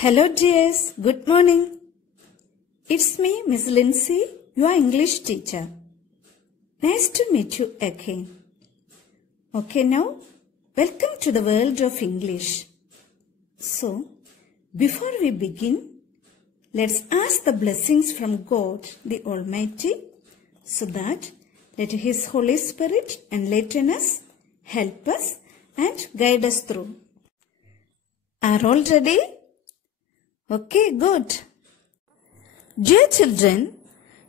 Hello dears, good morning. It's me, Miss Lincy, your English teacher. Nice to meet you again. Okay, now, welcome to the world of English. So, before we begin, let's ask the blessings from God, the Almighty, so that let His Holy Spirit enlighten us, help us, and guide us through. Are all ready? Okay, good. Dear children,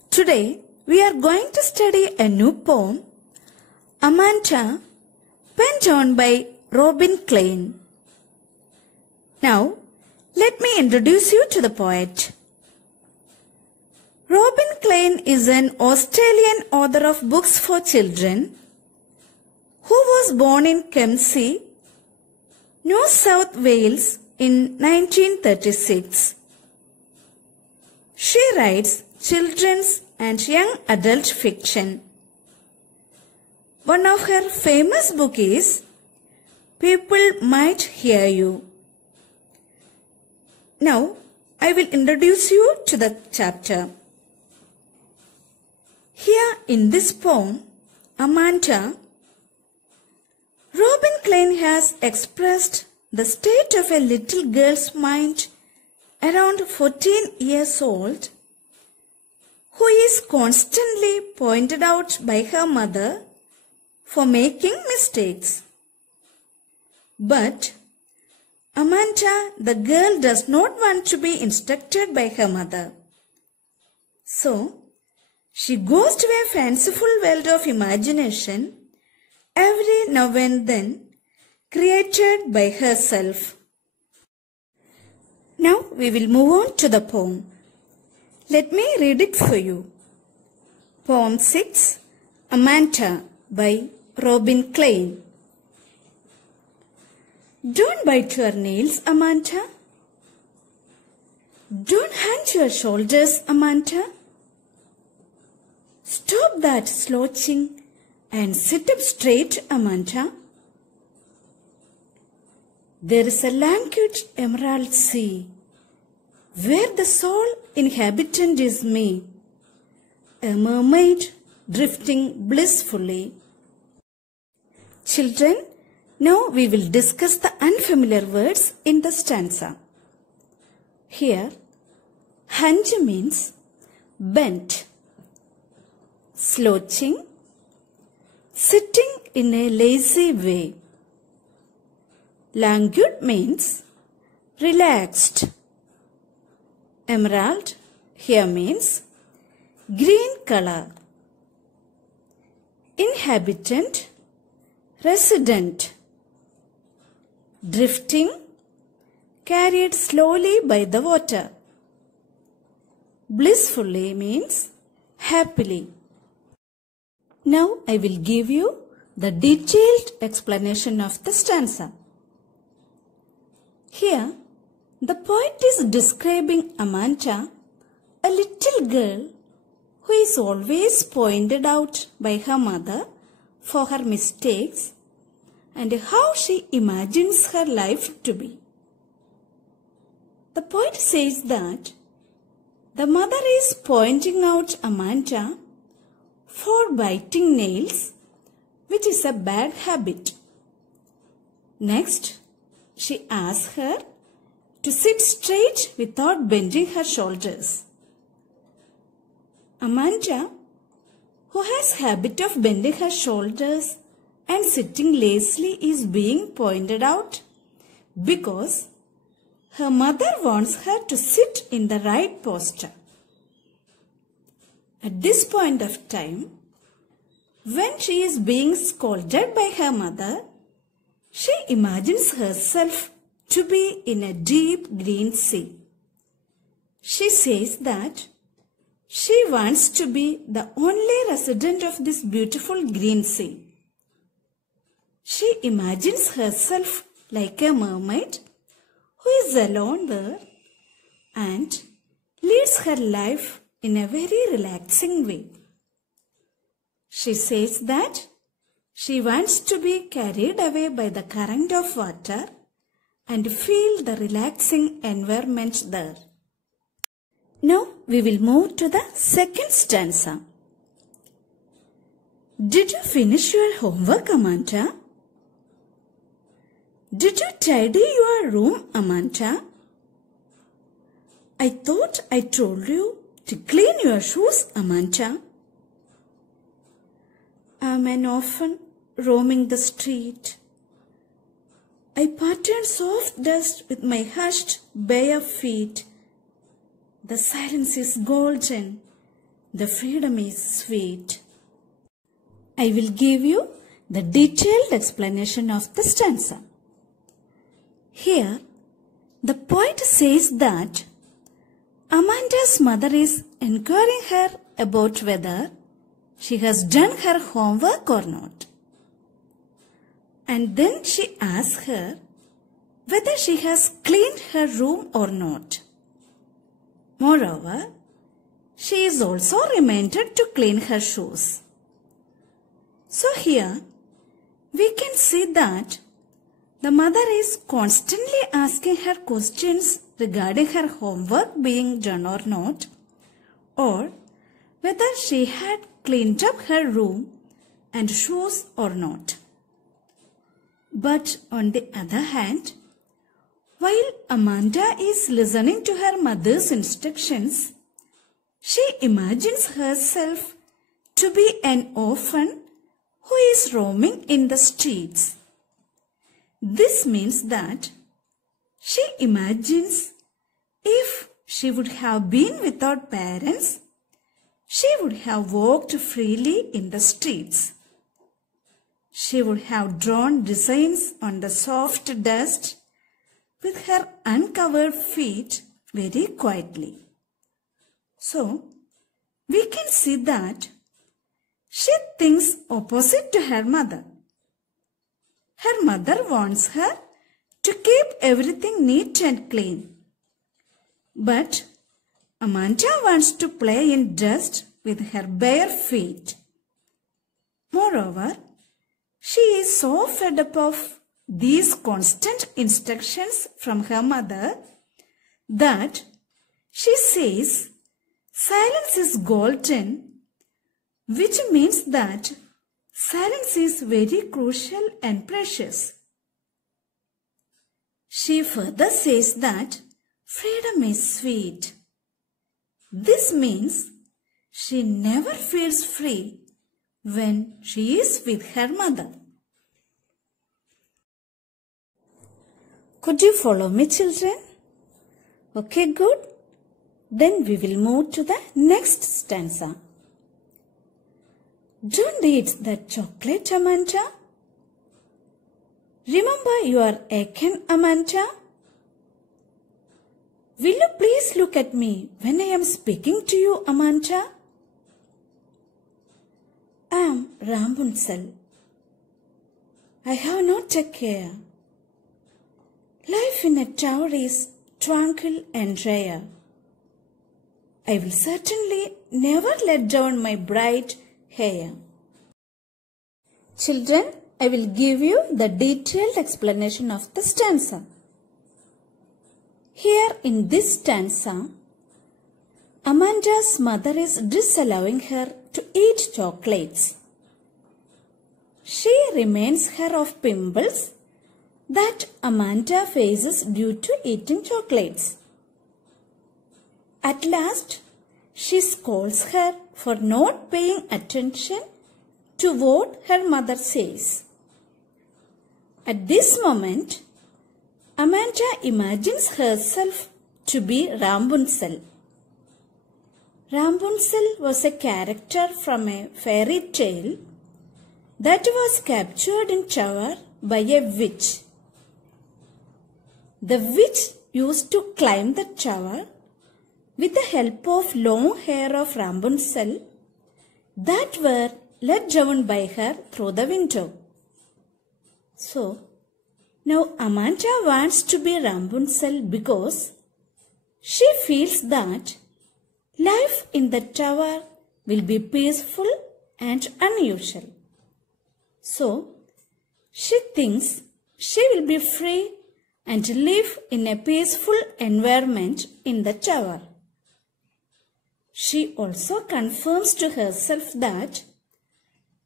today we are going to study a new poem, Amanta, penned on by Robin Clein. Now, let me introduce you to the poet. Robin Clein is an Australian author of books for children who was born in Kempsey, New South Wales in 1936. She writes children's and young adult fiction. One of her famous books is People Might Hear You. Now, I will introduce you to the chapter. Here in this poem, Amanta, Robin Clein has expressed the state of a little girl's mind around 14 years old, who is constantly pointed out by her mother for making mistakes. But Amanta, the girl, does not want to be instructed by her mother. So, she goes to a fanciful world of imagination every now and then, created by herself. Now we will move on to the poem. Let me read it for you. Poem 6, Amanta by Robin Clein. Don't bite your nails, Amanta. Don't hunch your shoulders, Amanta. Stop that slouching and sit up straight, Amanta. There is a languid emerald sea, where the sole inhabitant is me, a mermaid drifting blissfully. Children, now we will discuss the unfamiliar words in the stanza. Here, hunch means bent, slouching, sitting in a lazy way. Languid means relaxed. Emerald here means green color. Inhabitant, resident. Drifting, carried slowly by the water. Blissfully means happily. Now I will give you the detailed explanation of the stanza. Here, the poet is describing Amanta, a little girl who is always pointed out by her mother for her mistakes and how she imagines her life to be. The poet says that the mother is pointing out Amanta for biting nails, which is a bad habit. Next, she asks her to sit straight without bending her shoulders. Amanta, who has habit of bending her shoulders and sitting lazily, is being pointed out because her mother wants her to sit in the right posture. At this point of time, when she is being scolded by her mother, she imagines herself to be in a deep green sea. She says that she wants to be the only resident of this beautiful green sea. She imagines herself like a mermaid who is alone there and leads her life in a very relaxing way. She says that she wants to be carried away by the current of water and feel the relaxing environment there. Now we will move to the second stanza. Did you finish your homework, Amanda? Did you tidy your room, Amanda? I thought I told you to clean your shoes, Amanda. I am often roaming the street. I pattern soft dust with my hushed, bare feet. The silence is golden. The freedom is sweet. I will give you the detailed explanation of the stanza. Here, the poet says that Amanda's mother is inquiring her about whether she has done her homework or not. And then she asks her whether she has cleaned her room or not. Moreover, she is also reminded to clean her shoes. So here, we can see that the mother is constantly asking her questions regarding her homework being done or not, or whether she had cleaned up her room and shoes or not. But on the other hand, while Amanda is listening to her mother's instructions, she imagines herself to be an orphan who is roaming in the streets. This means that she imagines if she would have been without parents, she would have walked freely in the streets. She would have drawn designs on the soft dust with her uncovered feet very quietly. So, we can see that she thinks opposite to her mother. Her mother wants her to keep everything neat and clean. But Amanda wants to play in dust with her bare feet. Moreover, she is so fed up of these constant instructions from her mother that she says silence is golden, which means that silence is very crucial and precious. She further says that freedom is sweet. This means she never feels free when she is with her mother. Could you follow me, children? Okay, good. Then we will move to the next stanza. Don't eat that chocolate, Amanda. Remember your aching, Amanda. Will you please look at me when I am speaking to you, Amanda? I am Rapunzel. I have not a care. Life in a tower is tranquil and rare. I will certainly never let down my bright hair. Children, I will give you the detailed explanation of the stanza. Here in this stanza, Amanda's mother is disallowing her to eat chocolates. She reminds her of pimples that Amanda faces due to eating chocolates. At last, she scolds her for not paying attention to what her mother says. At this moment, Amanda imagines herself to be Rapunzel. Rapunzel was a character from a fairy tale that was captured in tower by a witch. The witch used to climb the tower with the help of long hair of Rapunzel that were let down by her through the window. So, now Amanda wants to be Rapunzel because she feels that life in the tower will be peaceful and unusual. So, she thinks she will be free and live in a peaceful environment in the tower. She also confirms to herself that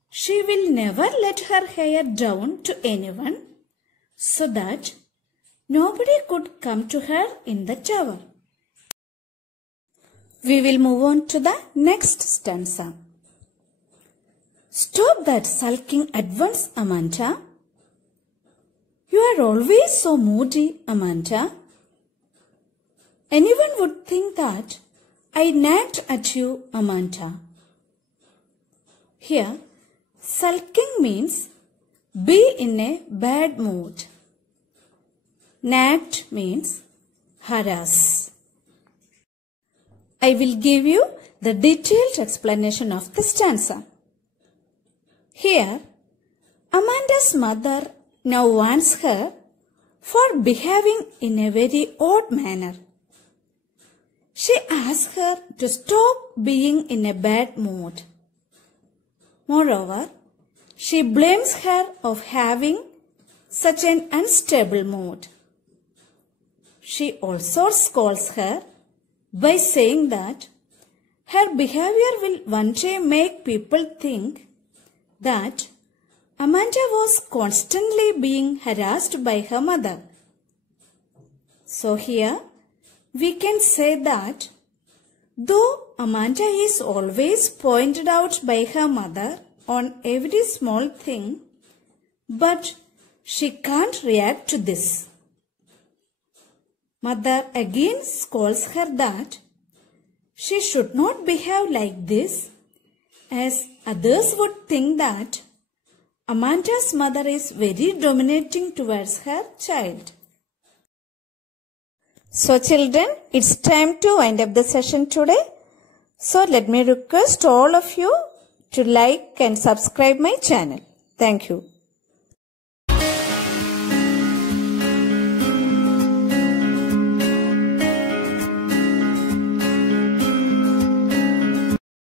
she will never let her hair down to anyone so that nobody could come to her in the tower. We will move on to the next stanza. Stop that sulking at once, Amanda. You are always so moody, Amanda. Anyone would think that I nagged at you, Amanda. Here, sulking means be in a bad mood. Nagged means harass. I will give you the detailed explanation of the stanza. Here, Amanda's mother now wants her for behaving in a very odd manner. She asks her to stop being in a bad mood. Moreover, she blames her of having such an unstable mood. She also scolds her by saying that her behavior will one day make people think that Amanda was constantly being harassed by her mother. So here we can say that though Amanda is always pointed out by her mother on every small thing, but she can't react to this. Mother again scolds her that she should not behave like this, as others would think that Amanda's mother is very dominating towards her child. So children, it's time to wind up the session today. So let me request all of you to like and subscribe my channel. Thank you.